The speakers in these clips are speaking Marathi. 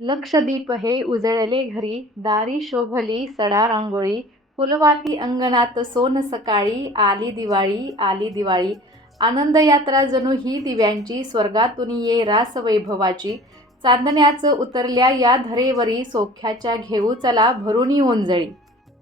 लक्षदीप हे उजळले घरी. दारी शोभली सडा रांगोळी फुलवाती अंगणात सोन सकाळी आली दिवाळी आली दिवाळी. आनंद यात्रा जणू ही दिव्यांची स्वर्गातून ये रास वैभवाची चांदण्याच उतरल्या या धरेवरी सोख्याच्या घेऊ चला भरुणी ओंजळी.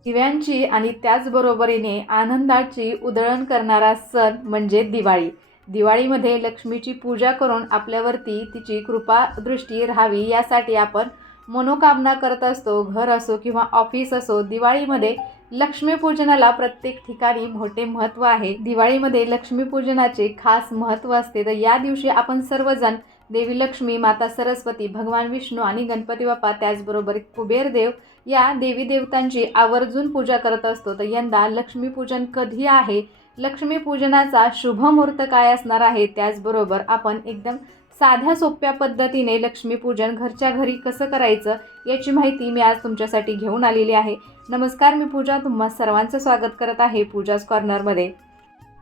दिव्यांची आणि त्याचबरोबरीने आनंदाची उधळण करणारा सण म्हणजे दिवाळी. दिवाळीमध्ये लक्ष्मीची पूजा करून आपल्यावरती तिची कृपा दृष्टी राहावी यासाठी आपण मनोकामना करत असतो घर असो किंवा ऑफिस असो दिवाळीमध्ये लक्ष्मीपूजनाला प्रत्येक ठिकाणी मोठे महत्त्व आहे. दिवाळीमध्ये लक्ष्मीपूजनाचे खास महत्त्व असते. तर या दिवशी आपण सर्वजण देवी लक्ष्मी माता सरस्वती भगवान विष्णू आणि गणपती बाप्पा त्याचबरोबर कुबेर देव या देवी देवतांची आवर्जून पूजा करत असतो. तर यंदा लक्ष्मीपूजन कधी आहे? लक्ष्मीपूजनाचा शुभ मुहूर्त काय असणार आहे त्याचबरोबर आपण एकदम साध्या सोप्या पद्धतीने लक्ष्मीपूजन घरच्या घरी कसं करायचं याची माहिती मी आज तुमच्यासाठी घेऊन आलेली आहे. नमस्कार मी पूजा. तुम्हा सर्वांचं स्वागत करत आहे पूजाज कॉर्नरमध्ये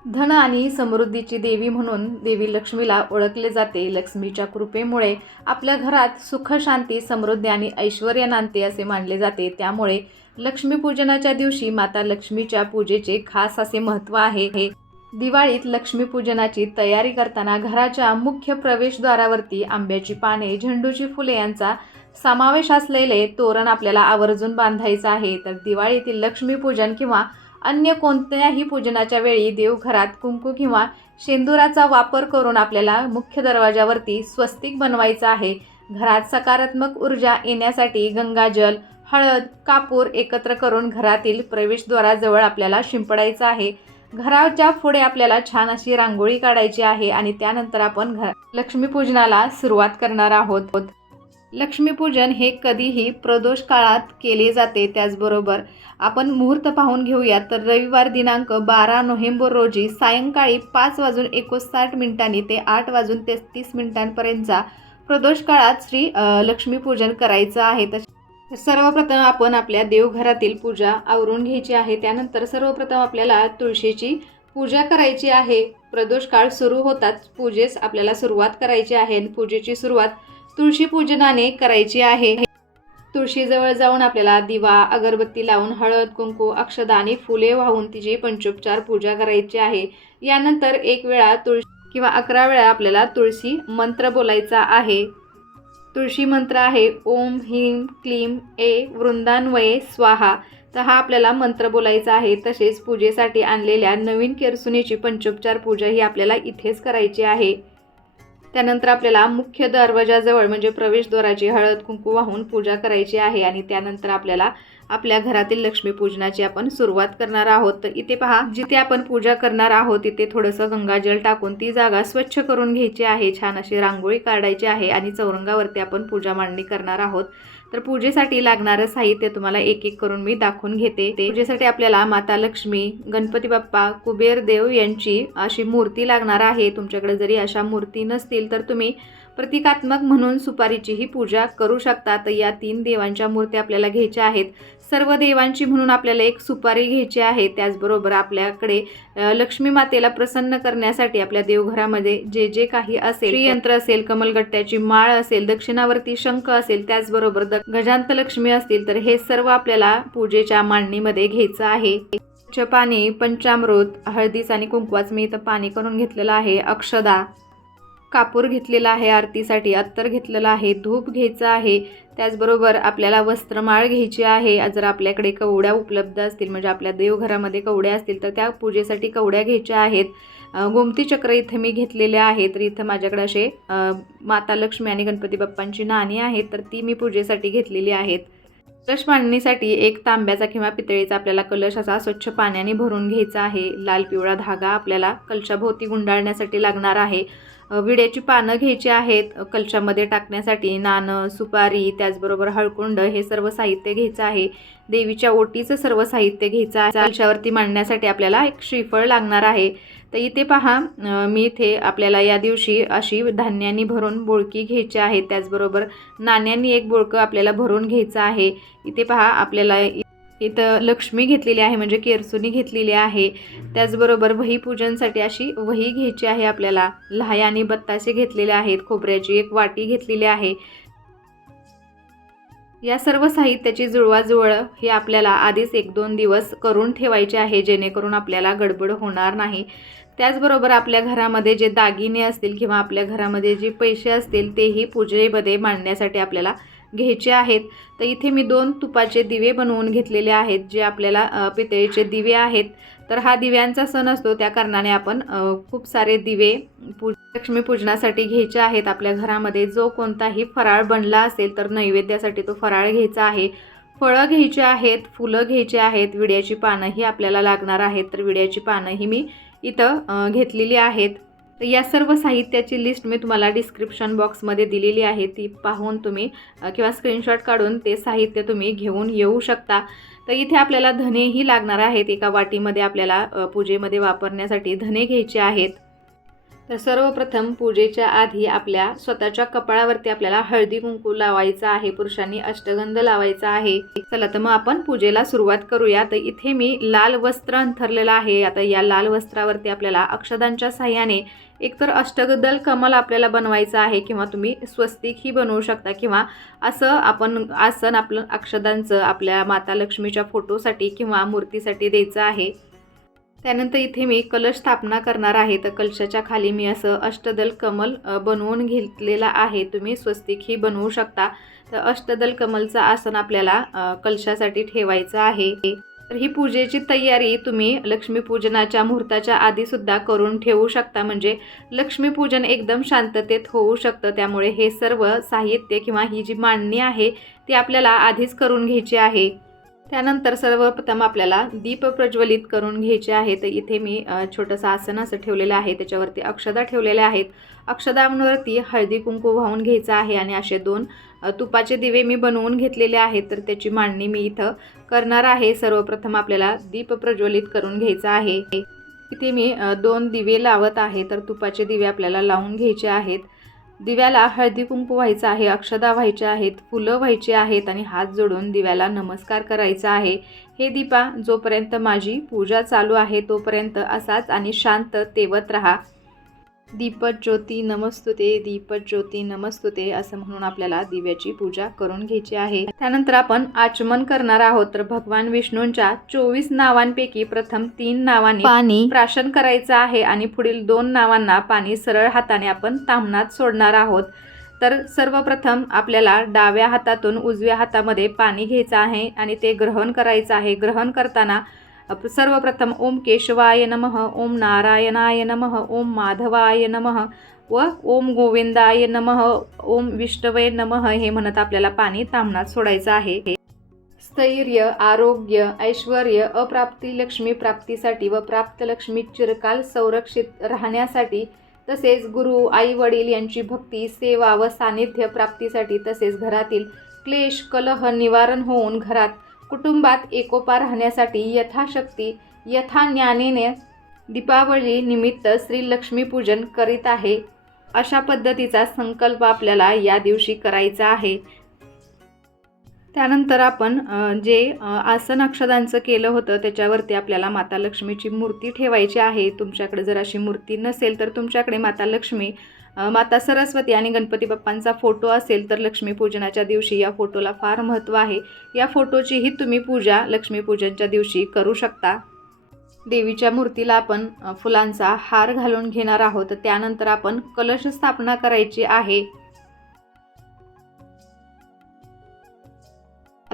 धन आणि समृद्धीची देवी म्हणून देवी लक्ष्मीला ओळखले जाते. लक्ष्मीच्या कृपेमुळे आपल्या घरात सुख शांती समृद्धी आणि ऐश्वर नांदते असे मानले जाते. त्यामुळे लक्ष्मीपूजनाच्या दिवशी माता लक्ष्मीच्या पूजेचे खास असे महत्त्व आहे. हे दिवाळीत लक्ष्मीपूजनाची तयारी करताना घराच्या मुख्य प्रवेशद्वारावरती आंब्याची पाने झेंडूची फुले यांचा समावेश असलेले तोरण आपल्याला आवर्जून बांधायचं आहे. तर दिवाळीतील लक्ष्मीपूजन किंवा अन्य कोणत्याही पूजनाच्या वेळी देवघरात कुंकू किंवा शेंदुराचा वापर करून आपल्याला मुख्य दरवाजावरती स्वस्तिक बनवायचं आहे. घरात सकारात्मक ऊर्जा येण्यासाठी गंगाजल हळद कापूर एकत्र करून घरातील प्रवेशद्वाराजवळ आपल्याला शिंपडायचं आहे. घराच्या पुढे आपल्याला छान अशी रांगोळी काढायची आहे आणि त्यानंतर आपण घर लक्ष्मीपूजनाला सुरुवात करणार आहोत. लक्ष्मीपूजन हे कधीही प्रदोष काळात केले जाते त्याचबरोबर आपण मुहूर्त पाहून घेऊयात तर रविवार दिनांक बारा नोव्हेंबर रोजी सायंकाळी पाच वाजून एकोणसाठ मिनिटांनी ते आठ वाजून तेहतीस मिनिटांपर्यंतचा प्रदोष काळात श्री लक्ष्मीपूजन करायचं आहे. तर सर्वप्रथम आपण आपल्या देवघरातील पूजा आवरून घ्यायची आहे. त्यानंतर सर्वप्रथम आपल्याला तुळशीची पूजा करायची आहे. प्रदोष काळ सुरू होताच पूजेस आपल्याला सुरुवात करायची आहे आणि पूजेची सुरुवात तुळशी पूजनाने करायची आहे. तुळशीजवळ जाऊन आपल्याला दिवा अगरबत्ती लावून हळद कुंकू अक्षदा आणि फुले वाहून तिची पंचोपचार पूजा करायची आहे. यानंतर एक वेळा तुळशी किंवा अकरा वेळा आपल्याला तुळशी मंत्र बोलायचा आहे. तुळशी मंत्र आहे. ओम ह्रीम क्लीम ए वृंदान्वये स्वाहा. तर हा आपल्याला मंत्र बोलायचा आहे. तसेच पूजेसाठी आणलेल्या नवीन केरसुनीची पंचोपचार पूजा ही आपल्याला इथेच करायची आहे. त्यानंतर आपल्याला मुख्य दरवाजाजवळ म्हणजे प्रवेशद्वाराची हळद कुंकू वाहून पूजा करायची आहे आणि त्यानंतर आपल्याला आपल्या घरातील लक्ष्मीपूजनाची आपण सुरुवात करणार आहोत. तर इथे पहा जिथे आपण पूजा करणार आहोत तिथे थोडंसं गंगाजल टाकून ती जागा स्वच्छ करून घ्यायची आहे. छान अशी रांगोळी काढायची आहे आणि चौरंगावरती आपण पूजा मांडणी करणार आहोत. तर पूजेसाठी लागणारं साहित्य तुम्हाला एक एक करून मी दाखवून घेते. ते पूजेसाठी आपल्याला माता लक्ष्मी गणपती बाप्पा कुबेर देव यांची अशी मूर्ती लागणार आहे. तुमच्याकडे जरी अशा मूर्ती नसतील तर तुम्ही प्रतिकात्मक म्हणून सुपारीचीही पूजा करू शकता तर या तीन देवांच्या मूर्त्या आपल्याला घ्यायच्या आहेत. सर्व देवांची म्हणून आपल्याला एक सुपारी घ्यायची आहे. त्याचबरोबर आपल्याकडे लक्ष्मी मातेला प्रसन्न करण्यासाठी आपल्या देवघरामध्ये जे जे काही असेल श्रीयंत्र असेल कमलगट्ट्याची माळ असेल दक्षिणावरती शंख असेल त्याचबरोबर द गजांत लक्ष्मी असतील तर हे सर्व आपल्याला पूजेच्या मांडणीमध्ये घ्यायचं आहे. पाणी पंचामृत हळदीच आणि कुंकवाच मी इथं पाणी करून घेतलेलं आहे. अक्षदा. कापूर घेतलेला आहे आरतीसाठी अत्तर घेतलेलं आहे धूप घ्यायचं आहे. त्याचबरोबर आपल्याला वस्त्रमाळ घ्यायची आहे. जर आपल्याकडे कवड्या उपलब्ध असतील म्हणजे आपल्या देवघरामध्ये कवड्या असतील तर त्या पूजेसाठी कवड्या घ्यायच्या आहेत. गोमती चक्र इथं मी घेतलेले आहे तर इथं माझ्याकडे असे माता लक्ष्मी आणि गणपती बाप्पांची नाणी आहेत तर ती मी पूजेसाठी घेतलेली आहेत. कलश मांडणीसाठी एक तांब्याचा किंवा पितळीचा आपल्याला कलश असा स्वच्छ पाण्याने भरून घ्यायचा आहे. लाल पिवळा धागा आपल्याला कलशाभोवती गुंडाळण्यासाठी लागणार आहे. विड्याची पानं घ्यायची आहेत कलशामध्ये टाकण्यासाठी नाणं सुपारी त्याचबरोबर हळकुंड हे सर्व साहित्य घ्यायचं आहे. देवीच्या ओटीचं सर्व साहित्य घ्यायचं आहे. कलशावरती मांडण्यासाठी आपल्याला एक श्रीफळ लागणार आहे. तर इथे पहा मी इथे आपल्याला या दिवशी अशी धान्यांनी भरून बोळकी घ्यायची आहे. त्याचबरोबर नाण्यांनी एक बोळकं आपल्याला भरून घ्यायचं आहे. इथे पहा आपल्याला इथं लक्ष्मी घेतलेली आहे म्हणजे केरसुनी घेतलेली आहे. त्याचबरोबर वही पूजनसाठी अशी वही घ्यायची आहे आपल्याला. लहाय आणि बत्तासे घेतलेले आहेत खोबऱ्याची एक वाटी घेतलेली आहे. या सर्व साहित्याची जुळवाजुळव हे आपल्याला आधीच एक दोन दिवस करून ठेवायचे आहे जेणेकरून आपल्याला गडबड होणार नाही. त्याचबरोबर आपल्या घरामध्ये जे दागिने असतील किंवा आपल्या घरामध्ये जे पैसे असतील तेही पूजेमध्ये मांडण्यासाठी आपल्याला घ्यायचे आहेत. तर इथे मी दोन तुपाचे दिवे बनवून घेतलेले आहेत जे आपल्याला पितळीचे पितळेचे दिवे आहेत. तर हा दिव्यांचा सण असतो त्या कारणाने आपण खूप सारे दिवे पू लक्ष्मीपूजनासाठी घ्यायचे आहेत आपल्या घरामध्ये. जो कोणताही फराळ बनला असेल तर नैवेद्यासाठी तो फराळ घ्यायचा आहे. फळं घ्यायची आहेत फुलं घ्यायची आहेत विड्याची पानंही आपल्याला लागणार आहेत. तर विड्याची पानंही मी इथं घेतलेली आहेत. तर या सर्व साहित्याची लिस्ट मी तुम्हाला डिस्क्रिप्शन बॉक्समध्ये दिलेली आहे. ती पाहून तुम्ही किंवा स्क्रीनशॉट काढून ते साहित्य तुम्ही घेऊन येऊ शकता. तर इथे आपल्याला धनेही लागणार आहेत. एका वाटीमध्ये आपल्याला पूजेमध्ये वापरण्यासाठी धने घ्यायचे आहेत. तर सर्वप्रथम पूजेच्या आधी आपल्या स्वतःच्या कपाळावरती आपल्याला हळदी कुंकू लावायचा आहे पुरुषांनी अष्टगंध लावायचा आहे. चला तर मग आपण पूजेला सुरुवात करूया. तर इथे मी लाल वस्त्र अंथरलेलं आहे. आता या लाल वस्त्रावरती आपल्याला अक्षदांच्या साह्याने एकतर अष्टगदल कमल आपल्याला बनवायचं आहे किंवा तुम्ही स्वस्तिकही बनवू शकता किंवा असं आपण आसन आपलं अक्षदांचं आपल्या माता लक्ष्मीच्या फोटोसाठी किंवा मूर्तीसाठी द्यायचं आहे. त्यानंतर इथे मी कलश स्थापना करणार आहे. तर कलशाच्या खाली मी असं अष्टदल कमल बनवून घेतलेला आहे. तुम्ही स्वस्तिकही बनवू शकता. तर अष्टदल कमलचं आसन आपल्याला कलशासाठी ठेवायचं आहे. तर ही पूजेची तयारी तुम्ही लक्ष्मीपूजनाच्या मुहूर्ताच्या आधीसुद्धा करून ठेवू शकता. म्हणजे लक्ष्मीपूजन एकदम शांततेत होऊ शकतं. त्यामुळे हे सर्व साहित्य किंवा ही जी मांडणी आहे ती आपल्याला आधीच करून घ्यायची आहे. त्यानंतर सर्वप्रथम आपल्याला दीप प्रज्वलित करून घ्यायचे आहे तर इथे मी छोटंसं आसन असं ठेवलेलं आहे. त्याच्यावरती अक्षदा ठेवलेल्या आहेत. अक्षदांवरती हळदी कुंकू वाहून घ्यायचं आहे आणि असे दोन तुपाचे दिवे मी बनवून घेतलेले आहेत. तर त्याची मांडणी मी इथं करणार आहे. सर्वप्रथम आपल्याला दीप प्रज्वलित करून घ्यायचं आहे. इथे मी दोन दिवे लावत आहे. तर तुपाचे दिवे आपल्याला लावून घ्यायचे आहेत. दिव्याला हळदी कुंकू व्हायचं आहे अक्षदा व्हायच्या आहेत फुलं व्हायची आहेत आणि हात जोडून दिव्याला नमस्कार करायचा आहे. हे दीपा जोपर्यंत माझी पूजा चालू आहे तोपर्यंत असाच आणि शांत तेवत राहा. दीपत ज्योती नमस्तुते दीपत ज्योती नमस्तुते असं म्हणून आपल्याला दिव्याची पूजा करून घ्यायची आहे. त्यानंतर आपण आचमन करणार आहोत. तर भगवान विष्णूंच्या चोवीस नावांपैकी प्रथम तीन नावांनी पाणी. प्राशन करायचं आहे आणि पुढील दोन नावांना पाणी सरळ हाताने आपण तामणात सोडणार आहोत. तर सर्वप्रथम आपल्याला डाव्या हातातून उजव्या हातामध्ये पाणी घ्यायचं आहे आणि ते ग्रहण करायचं आहे. ग्रहण करताना सर्वप्रथम ओम केशवाय नमः ओम नारायणाय नमः ओम माधवाय नमः व ओम गोविंदाय नमः ओम विष्णवे नमः हे म्हणत आपल्याला पाणी तांबणात सोडायचं आहे. स्थैर्य आरोग्य ऐश्वर अप्राप्ती लक्ष्मी प्राप्तीसाठी व प्राप्त लक्ष्मी चिरकाल संरक्षित राहण्यासाठी तसेच गुरु आई वडील यांची भक्ती सेवा व सानिध्य प्राप्तीसाठी तसेच घरातील क्लेश कलह निवारण होऊन घरात कुटुंबात एकोपा राहण्यासाठी यथाशक्ती यथा ज्ञानेने दीपावली निमित्त श्री लक्ष्मीपूजन करीत आहे. अशा पद्धतीचा संकल्प आपल्याला या दिवशी करायचा आहे. त्यानंतर आपण जे आसन अक्षदांचं केलं होतं त्याच्यावरती आपल्याला माता लक्ष्मीची मूर्ती ठेवायची आहे. तुमच्याकडे जर अशी मूर्ती नसेल तर तुमच्याकडे माता लक्ष्मी माता सरस्वती आणि गणपती बाप्पांचा फोटो असेल तर लक्ष्मीपूजनाच्या दिवशी या फोटोला फार महत्त्व आहे. या फोटोचीही तुम्ही पूजा लक्ष्मीपूजनच्या दिवशी करू शकता. देवीच्या मूर्तीला आपण फुलांचा हार घालून घेणार आहोत. त्यानंतर आपण कलश स्थापना करायची आहे.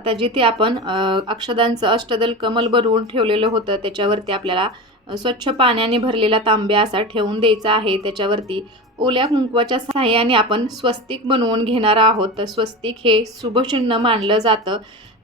आता जिथे आपण अक्षदांचं अष्टदल कमल बनवून ठेवलेलं होतं त्याच्यावरती आपल्याला स्वच्छ पाण्याने भरलेला तांब्या असा ठेवून द्यायचा आहे. त्याच्यावरती ओल्या कुंकवाच्या सहाय्याने आपण स्वस्तिक बनवून घेणार आहोत. तर स्वस्तिक हे शुभचिन्ह मानलं जातं.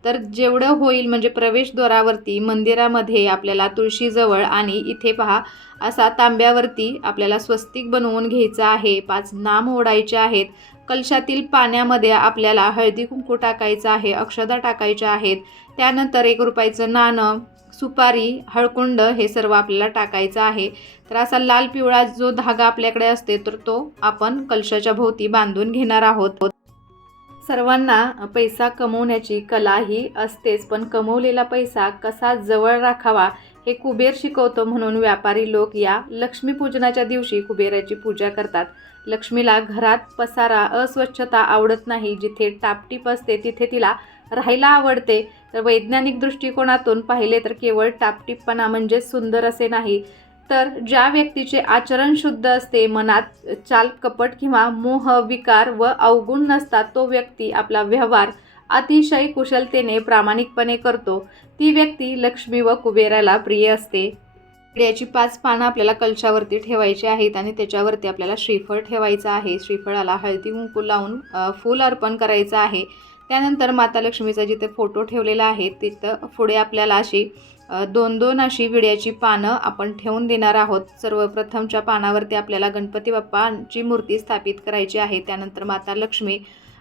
तर जेवढं होईल म्हणजे प्रवेशद्वारावरती मंदिरामध्ये आपल्याला तुळशीजवळ आणि इथे पहा असा तांब्यावरती आपल्याला स्वस्तिक बनवून घ्यायचं आहे. पाच नाम ओढायचे आहेत. कलशातील पाण्यामध्ये आपल्याला हळदी कुंकू टाकायचं आहे अक्षदा टाकायच्या आहेत. त्यानंतर एक रुपयाचं नाणं सुपारी हळकुंड हे सर्व आपल्याला टाकायचं आहे. तर असा लाल पिवळा जो धागा आपल्याकडे असते तर तो आपण कलशाच्या भोवती बांधून घेणार आहोत. सर्वांना पैसा कमवण्याची कला ही असतेच पण कमवलेला पैसा कसा जवळ राखावा हे कुबेर शिकवतो म्हणून व्यापारी लोक या लक्ष्मीपूजनाच्या दिवशी कुबेराची पूजा करतात. लक्ष्मीला घरात पसारा अस्वच्छता आवडत नाही. जिथे टापटीप असते तिथे तिला राहायला आवडते. तर वैज्ञानिक दृष्टिकोनातून पाहिले तर केवळ टापटीपणा म्हणजे सुंदर असे नाही. तर ज्या व्यक्तीचे आचरण शुद्ध असते मनात चाल कपट किंवा मोह विकार व अवगुण नसतात तो व्यक्ती आपला व्यवहार अतिशय कुशलतेने प्रामाणिकपणे करतो. ती व्यक्ती लक्ष्मी व कुबेराला प्रिय असते. याची पाच पानं आपल्याला कलशावरती ठेवायची आहेत आणि त्याच्यावरती आपल्याला श्रीफळ ठेवायचं आहे. श्रीफळाला हळदी कुंकू लावून फूल अर्पण करायचं आहे. त्यानंतर माता लक्ष्मीचा जिथे फोटो ठेवलेला आहे तिथं पुढे आपल्याला अशी दोन दोन अशी विड्याची पानं आपण ठेवून देणार आहोत. सर्वप्रथमच्या पानावरती आपल्याला गणपती बाप्पांची मूर्ती स्थापित करायची आहे. त्यानंतर माता लक्ष्मी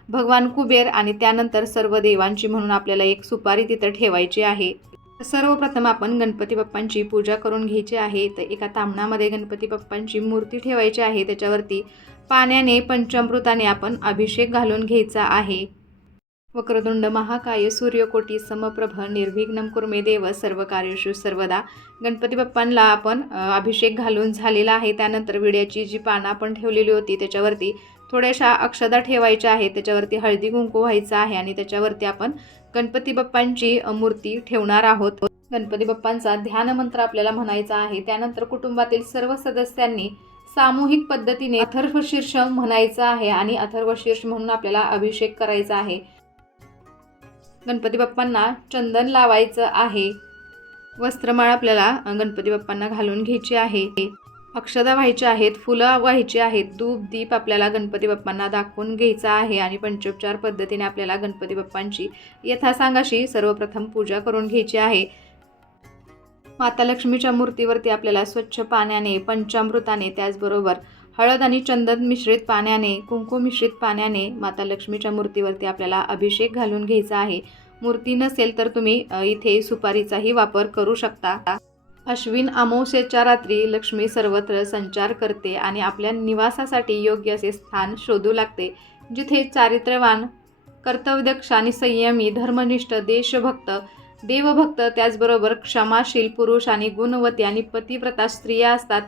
भगवान कुबेर आणि त्यानंतर सर्व देवांची म्हणून आपल्याला एक सुपारी तिथं ठेवायची आहे. सर्वप्रथम आपण गणपती बाप्पांची पूजा करून घ्यायची आहे. तर एका तामणामध्ये गणपती बाप्पांची मूर्ती ठेवायची आहे. त्याच्यावरती पाण्याने पंचामृताने आपण अभिषेक घालून घ्यायचा आहे. वक्रतुंड महाकाय सूर्यकोटी समप्रभ निर्विघ्नम कुर्मे देव सर्व कार्यशु सर्वदा गणपती बाप्पांना आपण अभिषेक घालून झालेला आहे. त्यानंतर विड्याची जी पानं आपण ठेवलेली होती त्याच्यावरती थोड्याशा अक्षदा ठेवायच्या आहेत. त्याच्यावरती हळदी कुंकू व्हायचं आहे आणि त्याच्यावरती आपण गणपती बाप्पांची मूर्ती ठेवणार आहोत. गणपती बाप्पांचा ध्यान मंत्र आपल्याला म्हणायचा आहे. त्यानंतर कुटुंबातील सर्व सदस्यांनी सामूहिक पद्धतीने अथर्व शीर्ष म्हणायचं आहे आणि अथर्व शीर्ष म्हणून आपल्याला अभिषेक करायचा आहे. गणपती बाप्पांना चंदन लावायचं आहे. वस्त्रमाळ आपल्याला गणपती बाप्पांना घालून घ्यायची आहे. अक्षदा व्हायच्या आहेत फुलं व्हायची आहेत धूप दीप आपल्याला गणपती बाप्पांना दाखवून घ्यायचा आहे आणि पंचोपचार पद्धतीने आपल्याला गणपती बाप्पांची यथासांगाशी सर्वप्रथम पूजा करून घ्यायची आहे. माता लक्ष्मीच्या मूर्तीवरती आपल्याला स्वच्छ पाण्याने पंचामृताने त्याचबरोबर हळद आणि चंदन मिश्रित पाण्याने कुंकू मिश्रित पाण्याने माता लक्ष्मीच्या मूर्तीवरती आपल्याला अभिषेक घालून घ्यायचा आहे. मूर्ती नसेल तर तुम्ही इथे सुपारीचाही वापर करू शकता. अश्विन अमावस्येच्या रात्री लक्ष्मी सर्वत्र संचार करते आणि आपल्या निवासासाठी योग्य असे स्थान शोधू लागते जिथे चारित्र्यवान कर्तव्यदक्ष आणि संयमी धर्मनिष्ठ देशभक्त देवभक्त त्याचबरोबर क्षमाशील पुरुष आणि गुणवती आणि पतिव्रता स्त्रिया असतात.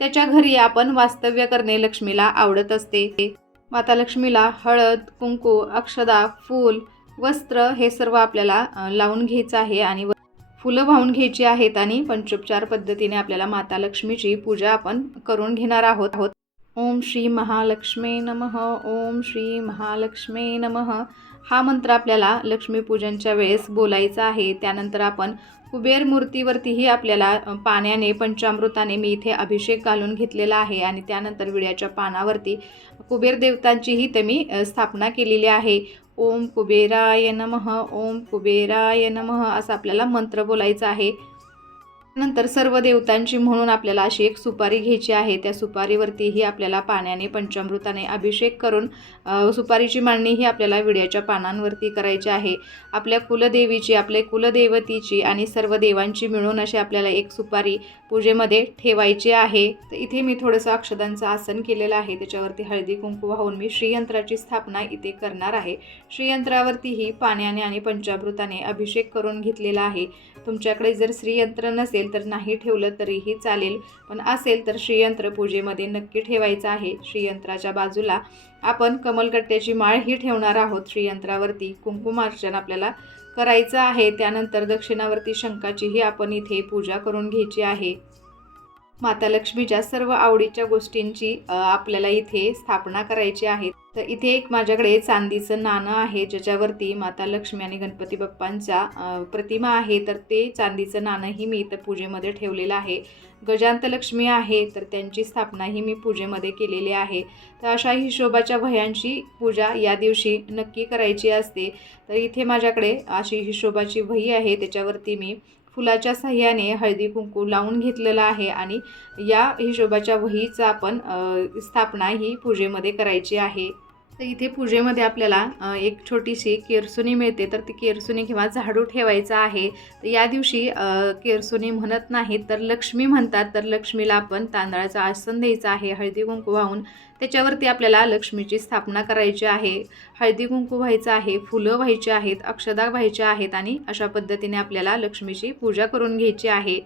त्याच्या घरी आपण वास्तव्य करणे लक्ष्मीला आवडत असते. माता लक्ष्मीला हळद कुंकू अक्षदा फूल वस्त्र हे सर्व आपल्याला लावून घ्यायचं आहे आणि फुलं वाहून घ्यायची आहेत आणि पंचोपचार पद्धतीने आपल्याला माता लक्ष्मीची पूजा आपण करून घेणार आहोत. आहोत. ओम श्री महालक्ष्मी नमः. ओम श्री महालक्ष्मी नमः. हा मंत्र आपल्याला लक्ष्मीपूजनच्या वेळेस बोलायचा आहे. त्यानंतर आपण कुबेर मूर्तीवरतीही आपल्याला पाण्याने पंचामृताने मी इथे अभिषेक घालून घेतलेला आहे आणि त्यानंतर विड्याच्या पानावरती कुबेर देवतांचीही ते मी स्थापना केलेली आहे. ओम कुबेराय नमः ओम कुबेराय नमः असं आपल्याला मंत्र बोलायचा आहे. नंतर सर्व देवतांची म्हणून आपल्याला अशी एक सुपारी घ्यायची आहे. त्या सुपारीवरतीही आपल्याला पाण्याने पंचामृताने अभिषेक करून सुपारीची मांडणी ही आपल्याला विड्याच्या पानांवरती करायची आहे. आपल्या कुलदेवीची आपल्या कुलदेवतीची आणि सर्व देवांची मिळून अशी आपल्याला एक सुपारी पूजेमध्ये ठेवायची आहे. तर इथे मी थोडंसं अक्षदांचं आसन केलेलं आहे. त्याच्यावरती हळदी कुंकू वाहून मी श्रीयंत्राची स्थापना इथे करणार आहे. श्रीयंत्रावरतीही पाण्याने आणि पंचामृताने अभिषेक करून घेतलेला आहे. तुमच्याकडे जर श्रीयंत्र नसेल तर नाही ठेवलं तरीही चालेल. पण असेल तर श्रीयंत्र पूजेमध्ये नक्की ठेवायचं आहे. श्रीयंत्राच्या बाजूला आपण कमलगट्ट्याची माळ ही ठेवणार आहोत. श्रीयंत्रावरती कुंकुमार्चन आपल्याला करायचं आहे. त्यानंतर दक्षिणावरती शंकाचीही आपण इथे पूजा करून घ्यायची आहे. माता लक्ष्मीच्या सर्व आवडीच्या गोष्टींची आपल्याला इथे स्थापना करायची आहे तर इथे एक माझ्याकडे चांदीचं नाणं आहे ज्याच्यावरती माता लक्ष्मी आणि गणपती बाप्पांचा प्रतिमा आहे तर ते चांदीचं नाणंही मी इथं पूजेमध्ये ठेवलेलं आहे. गजांत लक्ष्मी आहे तर त्यांची स्थापनाही मी पूजेमध्ये केलेली आहे. तर अशा हिशोबाच्या वह्यांची पूजा या दिवशी नक्की करायची असते. तर इथे माझ्याकडे अशी हिशोबाची वही आहे त्याच्यावरती मी फुलाच्या साह्याने हळदी कुंकू लावून घेतलेलं आहे आणि या हिशोबाच्या वहीचा आपण स्थापना ही पूजेमध्ये करायची आहे. तर इथे पूजेमध्ये आपल्याला एक छोटीशी केरसुनी मिळते. तर ती केरसुनी किंवा झाडू ठेवायचा आहे. तर या दिवशी केरसुनी म्हणत नाहीत तर लक्ष्मी म्हणतात. तर लक्ष्मीला आपण तांदळाचं आसन द्यायचं आहे. हळदी कुंकू वाहून त्याच्यावरती आपल्याला लक्ष्मीची स्थापना करायची आहे. हळदी कुंकू व्हायचं आहे फुलं व्हायची आहेत अक्षदा व्हायच्या आहेत आणि अशा पद्धतीने आपल्याला लक्ष्मीची पूजा करून घ्यायची आहे.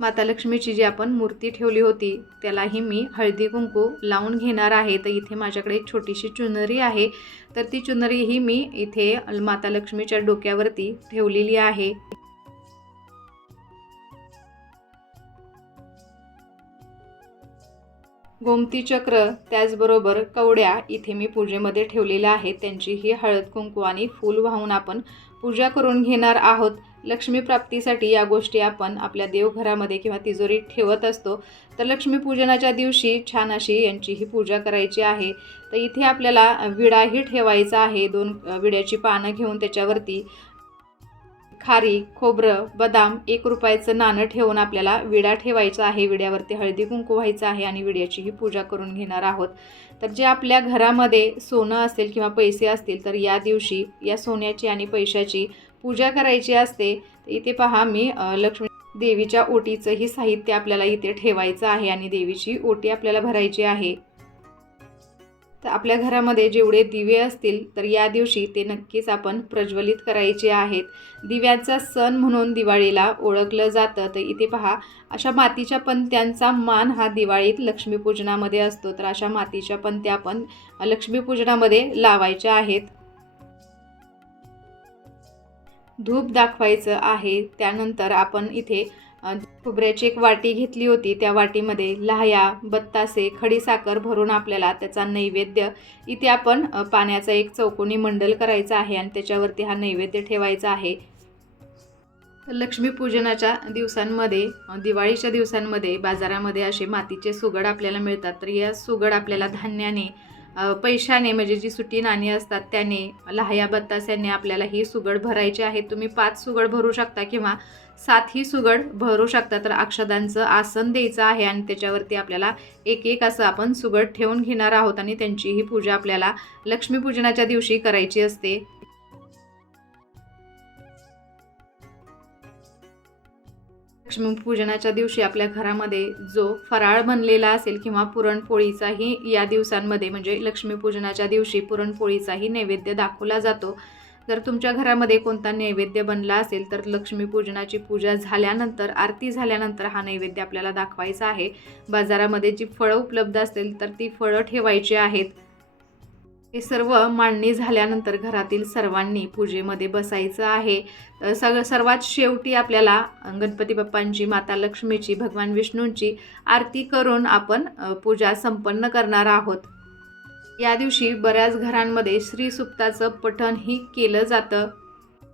माता लक्ष्मीची जी आपण मूर्ती ठेवली होती त्यालाही मी हळदी कुंकू लावून घेणार आहे. तर इथे माझ्याकडे एक छोटीशी चुनरी आहे. तर ती चुनरी ही मी इथे माता लक्ष्मीच्या डोक्यावरती ठेवलेली आहे. गोमती चक्र त्याचबरोबर कवड्या इथे मी पूजेमध्ये ठेवलेल्या आहेत. त्यांची ही हळद कुंकू आणि फूल वाहून आपण पूजा करून घेणार आहोत. लक्ष्मी प्राप्तीसाठी या गोष्टी आपण आपल्या देवघरामध्ये किंवा तिजोरीत ठेवत असतो तर लक्ष्मीपूजनाच्या दिवशी छान अशी यांची ही पूजा करायची आहे. तर इथे आपल्याला विडाही ठेवायचा आहे दोन विड्याची पानं घेऊन त्याच्यावरती खारी खोबरं बदाम एक रुपयाचं नाणं ठेवून आपल्याला विडा ठेवायचा आहे. विड्यावरती हळदी कुंकू व्हायचं आहे आणि विड्याचीही पूजा करून घेणार आहोत. तर जे आपल्या घरामध्ये सोनं असेल किंवा पैसे असतील तर या दिवशी या सोन्याची आणि पैशाची पूजा करायची असते तर इथे पहा मी लक्ष्मी देवीच्या ओटीचंही साहित्य आपल्याला इथे ठेवायचं आहे आणि देवीची ओटी आपल्याला भरायची आहे. तर आपल्या घरामध्ये जेवढे दिवे असतील तर या दिवशी ते नक्कीच आपण प्रज्वलित करायचे आहेत. दिव्याचा सण म्हणून दिवाळीला ओळखलं जातं. तर इथे पहा अशा मातीच्या पंत्यांचा मान हा दिवाळीत लक्ष्मीपूजनामध्ये असतो. तर अशा मातीच्या पंत्या आपण लक्ष्मीपूजनामध्ये लावायच्या आहेत. धूप दाखवायचं आहे. त्यानंतर आपण इथे खोबऱ्याची एक वाटी घेतली होती. त्या वाटीमध्ये लाह्या बत्तासे खडीसाखर भरून आपल्याला त्याचा नैवेद्य इथे आपण पाण्याचा एक चौकोनी मंडल करायचा आहे आणि त्याच्यावरती हा नैवेद्य ठेवायचा आहे. लक्ष्मीपूजनाच्या दिवसांमध्ये दिवाळीच्या दिवसांमध्ये बाजारामध्ये असे मातीचे सुगड आपल्याला मिळतात. तर या सुगड आपल्याला धान्याने पैशाने म्हणजे जी सुटी नाणी असतात त्याने लहाया बत्तास्याने आपल्याला ही सुगड भरायची आहे. तुम्ही पाच सुगड भरू शकता किंवा सातही सुगड भरू शकता. तर अक्षदांचं आसन द्यायचं आहे आणि त्याच्यावरती आपल्याला एक एक असं आपण सुगड ठेवून घेणार आहोत आणि त्यांची ही पूजा आपल्याला लक्ष्मीपूजनाच्या दिवशी करायची असते. लक्ष्मीपूजनाच्या दिवशी आपल्या घरामध्ये जो फराळ बनलेला असेल किंवा पुरणपोळीचाही या दिवसांमध्ये म्हणजे लक्ष्मीपूजनाच्या दिवशी पुरणपोळीचाही नैवेद्य दाखवला जातो. जर तुमच्या घरामध्ये कोणता नैवेद्य बनला असेल तर लक्ष्मीपूजनाची पूजा झाल्यानंतर आरती झाल्यानंतर हा नैवेद्य आपल्याला दाखवायचा आहे. बाजारामध्ये जी फळं उपलब्ध असतील तर ती फळं ठेवायची आहेत. हे सर्व मांडणी झाल्यानंतर घरातील सर्वांनी पूजेमध्ये बसायचं आहे. तर सग सर्वात शेवटी आपल्याला गणपती बाप्पांची माता लक्ष्मीची भगवान विष्णूंची आरती करून आपण पूजा संपन्न करणार आहोत. या दिवशी बऱ्याच घरांमध्ये श्रीसुक्ताचं पठणही केलं जातं.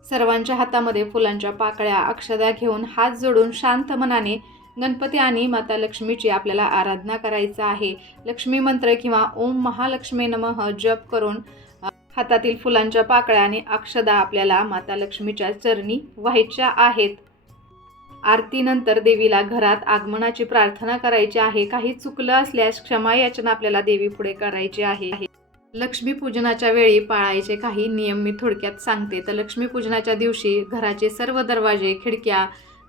सर्वांच्या हातामध्ये फुलांच्या पाकळ्या अक्षदा घेऊन हात जोडून शांत मनाने गणपती आणि माता लक्ष्मीची आपल्याला आराधना करायचं आहे. लक्ष्मी मंत्र किंवा ओम महालक्ष्मी नमः जप करून हातातील फुलांच्या पाकळ्या आणि अक्षदा आपल्याला माता लक्ष्मीच्या चरणी व्हायच्या आहेत. आरतीनंतर देवीला घरात आगमनाची प्रार्थना करायची आहे. काही चुकलं असल्यास क्षमा याचना आपल्याला देवी पुढे करायची आहे. लक्ष्मीपूजनाच्या वेळी पाळायचे काही नियम मी थोडक्यात सांगते. तर लक्ष्मीपूजनाच्या दिवशी घराचे सर्व दरवाजे खिडक्या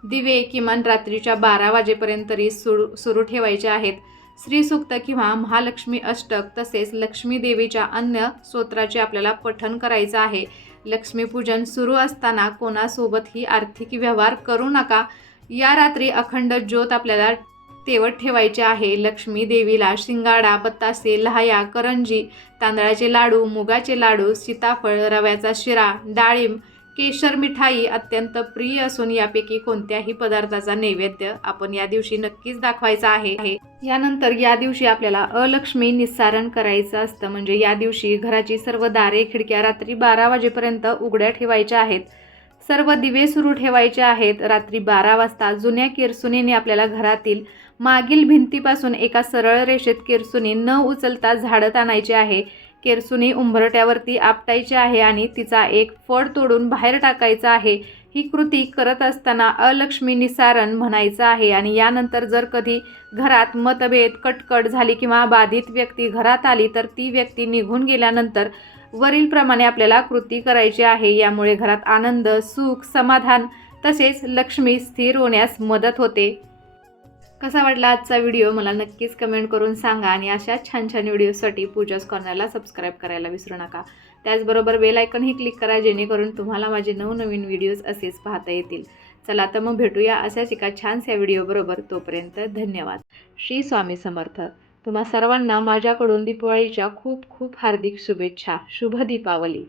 दिवे किमान रात्रीच्या बारा वाजेपर्यंत तरी सुरू सुरू ठेवायचे आहेत. श्रीसूक्त किंवा महालक्ष्मी अष्टक तसेच लक्ष्मी देवीच्या अन्य स्तोत्राचे आपल्याला पठण करायचं आहे. लक्ष्मीपूजन सुरू असताना कोणासोबतही आर्थिक व्यवहार करू नका. या रात्री अखंड ज्योत आपल्याला तेवत ठेवायचे आहे. लक्ष्मी देवीला शिंगाडा बत्तासे लहाया करंजी तांदळाचे लाडू मुगाचे लाडू सीताफळ रव्याचा शिरा डाळिंब केशर मिठाई अत्यंत प्रिय असून यापैकी कोणत्याही पदार्थाचा नैवेद्य आपण या दिवशी नक्कीच दाखवायचा आहे. यानंतर या दिवशी आपल्याला अलक्ष्मी निस्सारण करायचं असतं. म्हणजे या दिवशी घराची सर्व दारे खिडक्या रात्री बारा वाजेपर्यंत उघड्या ठेवायच्या आहेत. सर्व दिवे सुरू ठेवायचे आहेत. रात्री बारा वाजता जुन्या किरसुनीने आपल्याला घरातील मागील भिंतीपासून एका सरळ रेषेत किरसुनी न उचलता झाडत आणायचे आहे. केरसुनी उंबरट्यावरती आपटायची आहे आणि तिचा एक फड तोडून बाहेर टाकायचा आहे. ही कृती करत असताना अलक्ष्मी निसारण म्हणायचं आहे आणि यानंतर जर कधी घरात मतभेद कटकट झाली किंवा बाधित व्यक्ती घरात आली तर ती व्यक्ती निघून गेल्यानंतर वरीलप्रमाणे आपल्याला कृती करायची आहे. यामुळे घरात आनंद सुख समाधान तसेच लक्ष्मी स्थिर होण्यास मदत होते. कसा वाटला आजचा व्हिडिओ मला नक्कीच कमेंट करून सांगा आणि अशा छान छान व्हिडिओसाठी पूजाच कॉर्नरला सबस्क्राईब करायला विसरू नका. त्याचबरोबर बेल आयकनही क्लिक करा जेणेकरून तुम्हाला माझे नवनवीन व्हिडिओज असेच पाहता येतील. चला तर मग भेटूया अशाच एका छानशा व्हिडिओबरोबर तोपर्यंत धन्यवाद. श्री स्वामी समर्थ. तुम्हा सर्वांना माझ्याकडून दीपावळीच्या खूप खूप हार्दिक शुभेच्छा. शुभ दीपावली.